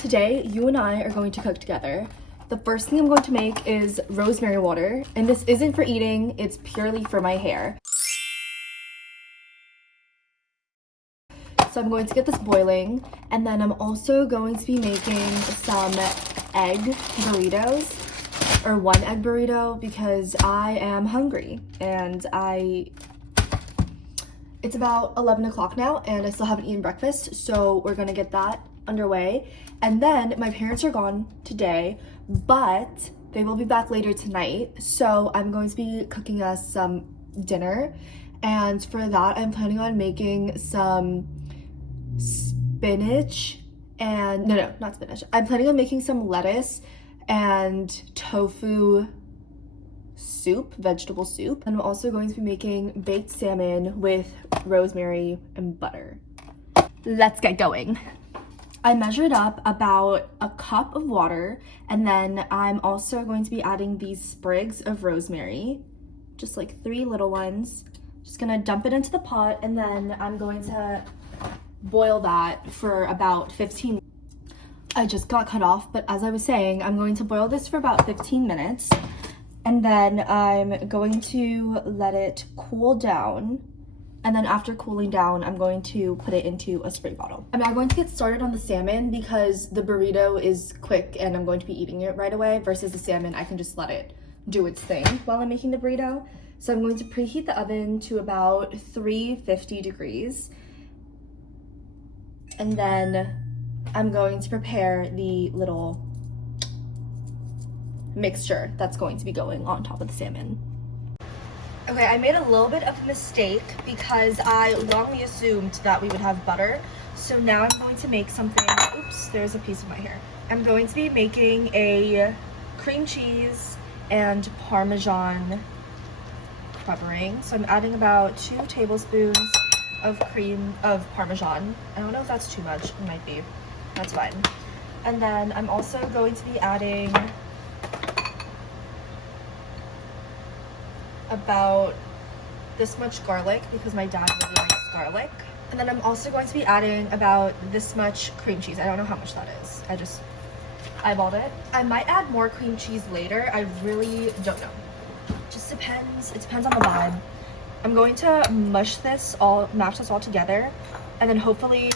Today, you and I are going to cook together. The first thing I'm going to make is rosemary water, and this isn't for eating, it's purely for my hair. So I'm going to get this boiling, and then I'm also going to be making some egg burritos, or one egg burrito, because I am hungry, and it's about 11 o'clock now, and I still haven't eaten breakfast, so we're gonna get that underway. And then my parents are gone today, but they will be back later tonight, so I'm going to be cooking us some dinner. And for that, I'm planning on making some spinach and not spinach. I'm planning on making some lettuce and tofu soup, vegetable soup. And I'm also going to be making baked salmon with rosemary and butter. Let's get going. I measured up about a cup of water, and then I'm also going to be adding these sprigs of rosemary, just like 3 little ones. Just gonna dump it into the pot, and then I'm going to boil that for about 15 minutes. I just got cut off, but as I was saying, I'm going to boil this for about 15 minutes, and then I'm going to let it cool down. And then after cooling down, I'm going to put it into a spray bottle. I'm now going to get started on the salmon because the burrito is quick and I'm going to be eating it right away, versus the salmon, I can just let it do its thing while I'm making the burrito. So I'm going to preheat the oven to about 350 degrees. And then I'm going to prepare the little mixture that's going to be going on top of the salmon. Okay, I made a little bit of a mistake because I wrongly assumed that we would have butter. So now I'm going to make something, oops, there's a piece of my hair. I'm going to be making a cream cheese and Parmesan covering. So I'm adding about 2 tablespoons of Parmesan. I don't know if that's too much, it might be, that's fine. And then I'm also going to be adding about this much garlic because my dad really likes garlic. And then I'm also going to be adding about this much cream cheese. I don't know how much that is. I just eyeballed it. I might add more cream cheese later. I really don't know. Just depends. It depends on the vibe. I'm going to mash this all together, and then hopefully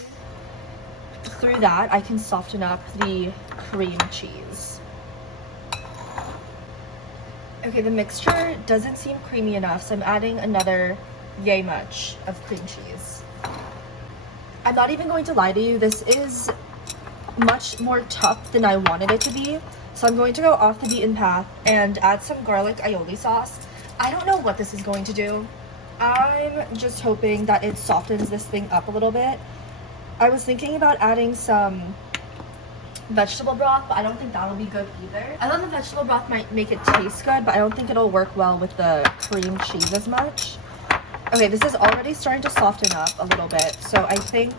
through that I can soften up the cream cheese. Okay, the mixture doesn't seem creamy enough, so I'm adding another yay much of cream cheese. I'm not even going to lie to you, this is much more tough than I wanted it to be. So I'm going to go off the beaten path and add some garlic aioli sauce. I don't know what this is going to do. I'm just hoping that it softens this thing up a little bit. I was thinking about adding some vegetable broth, but I don't think that'll be good either. I thought the vegetable broth might make it taste good, but I don't think it'll work well with the cream cheese as much. Okay, this is already starting to soften up a little bit, so I think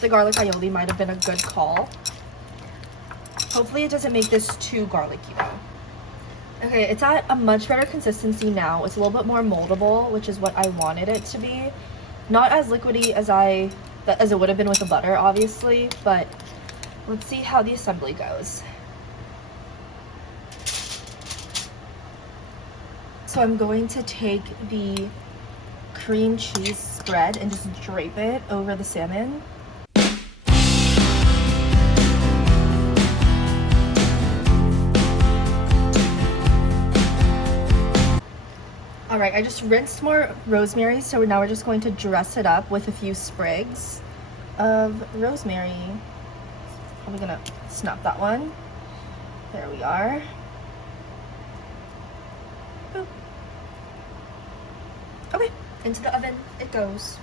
the garlic aioli might have been a good call. Hopefully it doesn't make this too garlicky though. Okay, it's at a much better consistency now. It's a little bit more moldable, which is what I wanted it to be. Not as liquidy as it would have been with the butter, obviously, but let's see how the assembly goes. So I'm going to take the cream cheese spread and just drape it over the salmon. All right, I just rinsed more rosemary, so now we're just going to dress it up with a few sprigs of rosemary. I'm gonna snap that one. There we are. Boop. Okay, into the oven it goes.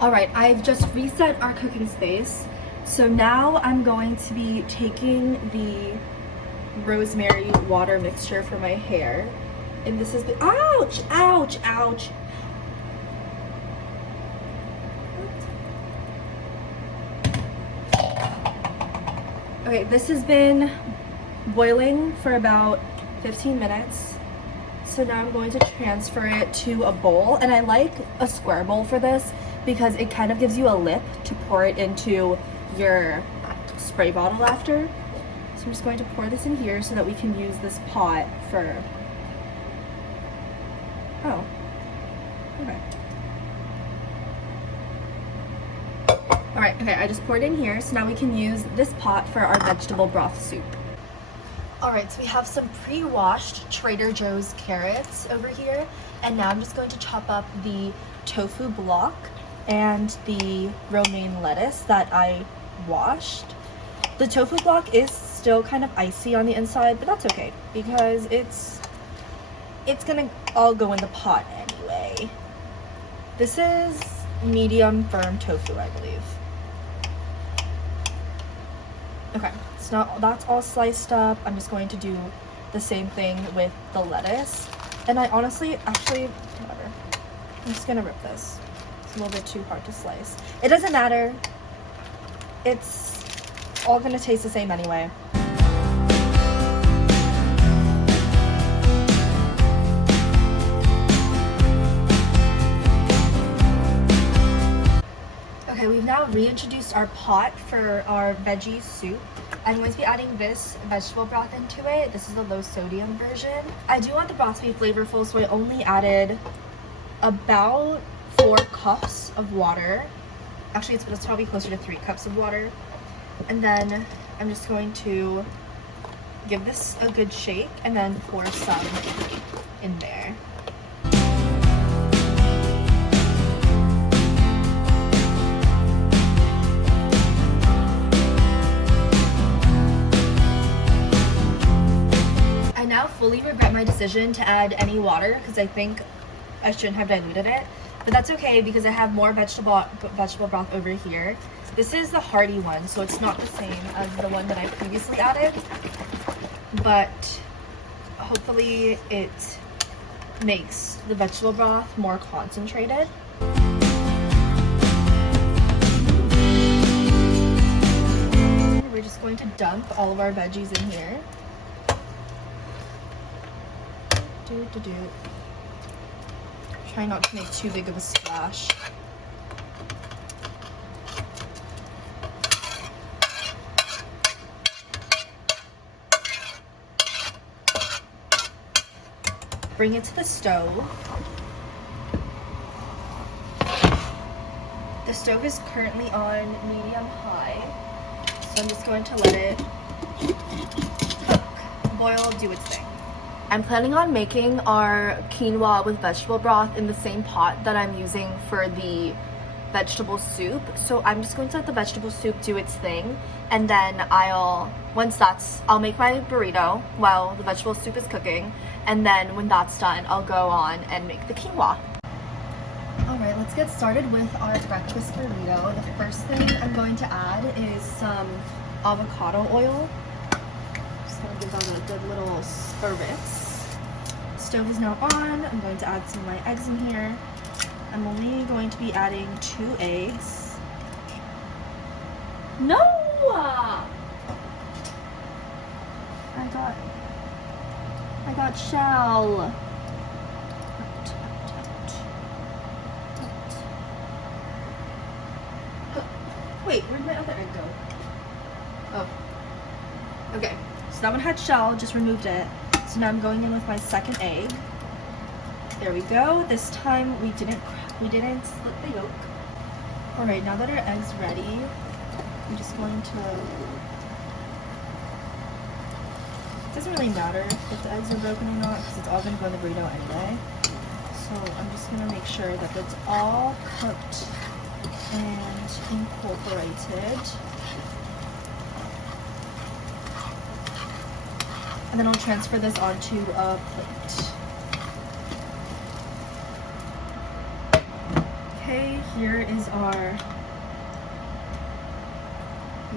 All right, I've just reset our cooking space. So now I'm going to be taking the rosemary water mixture for my hair. And this is the, ouch, ouch, ouch. Okay, this has been boiling for about 15 minutes. So now I'm going to transfer it to a bowl, and I like a square bowl for this because it kind of gives you a lip to pour it into your spray bottle after. So I'm just going to pour this in here so that we can use this pot for... Oh, okay. Alright, okay, I just poured in here, so now we can use this pot for our vegetable broth soup. Alright, so we have some pre-washed Trader Joe's carrots over here, and now I'm just going to chop up the tofu block and the romaine lettuce that I washed. The tofu block is still kind of icy on the inside, but that's okay because it's gonna all go in the pot anyway. This is medium firm tofu, I believe. Okay, so now that's all sliced up. I'm just going to do the same thing with the lettuce. And I honestly, actually, whatever. I'm just gonna rip this. It's a little bit too hard to slice. It doesn't matter. It's all gonna taste the same anyway. Okay, we've now reintroduced our pot for our veggie soup. I'm going to be adding this vegetable broth into it. This is the low sodium version. I do want the broth to be flavorful, so I only added about 4 cups of water. Actually, it's probably closer to 3 cups of water. And then I'm just going to give this a good shake and then pour some in there. I now fully regret my decision to add any water because I think I shouldn't have diluted it, but that's okay because I have more vegetable broth over here. This is the hearty one, so it's not the same as the one that I previously added, but hopefully it makes the vegetable broth more concentrated. We're just going to dump all of our veggies in here. Try not to make too big of a splash. Bring it to the stove. The stove is currently on medium high, so I'm just going to let it cook, boil, do its thing. I'm planning on making our quinoa with vegetable broth in the same pot that I'm using for the vegetable soup. So I'm just going to let the vegetable soup do its thing, and then I'll make my burrito while the vegetable soup is cooking, and then when that's done, I'll go on and make the quinoa. Alright, let's get started with our breakfast burrito. The first thing I'm going to add is some avocado oil. Just gonna give that a good little spritz. Stove is now on. I'm going to add some of my eggs in here. I'm only going to be adding 2 eggs. No! I got shell. Wait, where'd my other egg go? Oh. Okay, so that one had shell, just removed it. So now I'm going in with my second egg. There we go. This time we didn't split the yolk. All right, now that our egg's ready, I'm just going to... It doesn't really matter if the eggs are broken or not because it's all going to go in the burrito anyway. So I'm just going to make sure that it's all cooked and incorporated. And then I'll transfer this onto a plate. Okay, here is our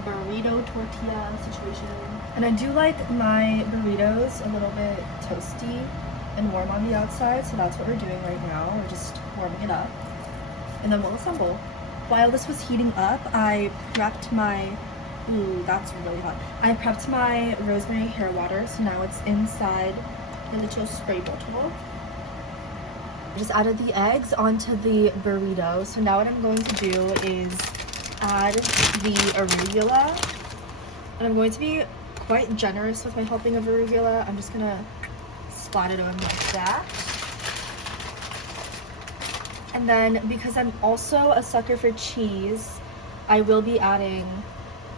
burrito tortilla situation. And I do like my burritos a little bit toasty and warm on the outside, so that's what we're doing right now. We're just warming it up. And then we'll assemble. While this was heating up, I prepped my... Ooh, that's really hot. I prepped my rosemary hair water, so now it's inside a little spray bottle. I just added the eggs onto the burrito. So now what I'm going to do is add the arugula. And I'm going to be quite generous with my helping of arugula. I'm just gonna splat it on like that. And then because I'm also a sucker for cheese, I will be adding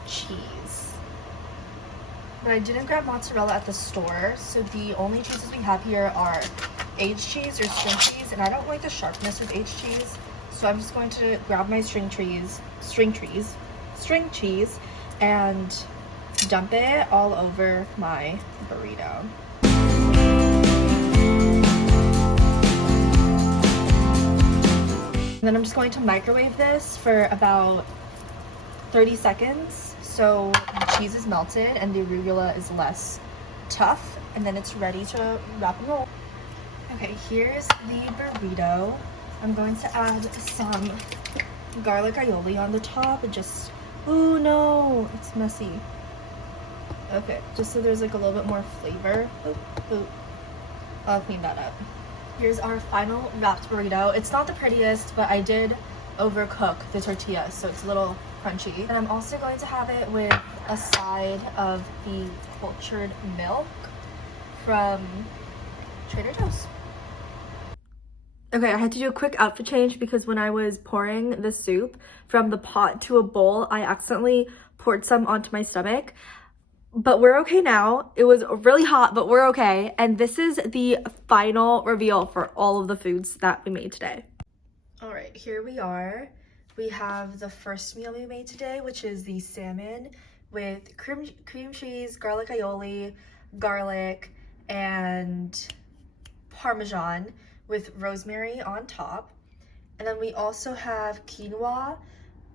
cheese. But I didn't grab mozzarella at the store, so the only cheeses we have here are aged cheese or string cheese, and I don't like the sharpness of aged cheese, so I'm just going to grab my string cheese, and dump it all over my burrito. And then I'm just going to microwave this for about 30 seconds so the cheese is melted and the arugula is less tough, and then it's ready to wrap and roll. Okay, here's the burrito. I'm going to add some garlic aioli on the top and just, ooh no, it's messy. Okay, just so there's like a little bit more flavor. Oop, oop. I'll clean that up. Here's our final wrapped burrito. It's not the prettiest, but I did overcook the tortilla, so it's a little crunchy. And I'm also going to have it with a side of the cultured milk from Trader Joe's. Okay, I had to do a quick outfit change because when I was pouring the soup from the pot to a bowl, I accidentally poured some onto my stomach. But we're okay now. It was really hot, but we're okay. And this is the final reveal for all of the foods that we made today. All right, here we are. We have the first meal we made today, which is the salmon with cream cheese, garlic aioli, garlic, and Parmesan with rosemary on top. And then we also have quinoa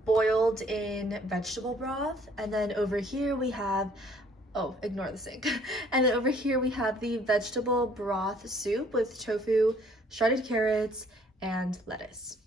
boiled in vegetable broth. And then over here we have, oh, ignore the sink. And then over here we have the vegetable broth soup with tofu, shredded carrots, and lettuce.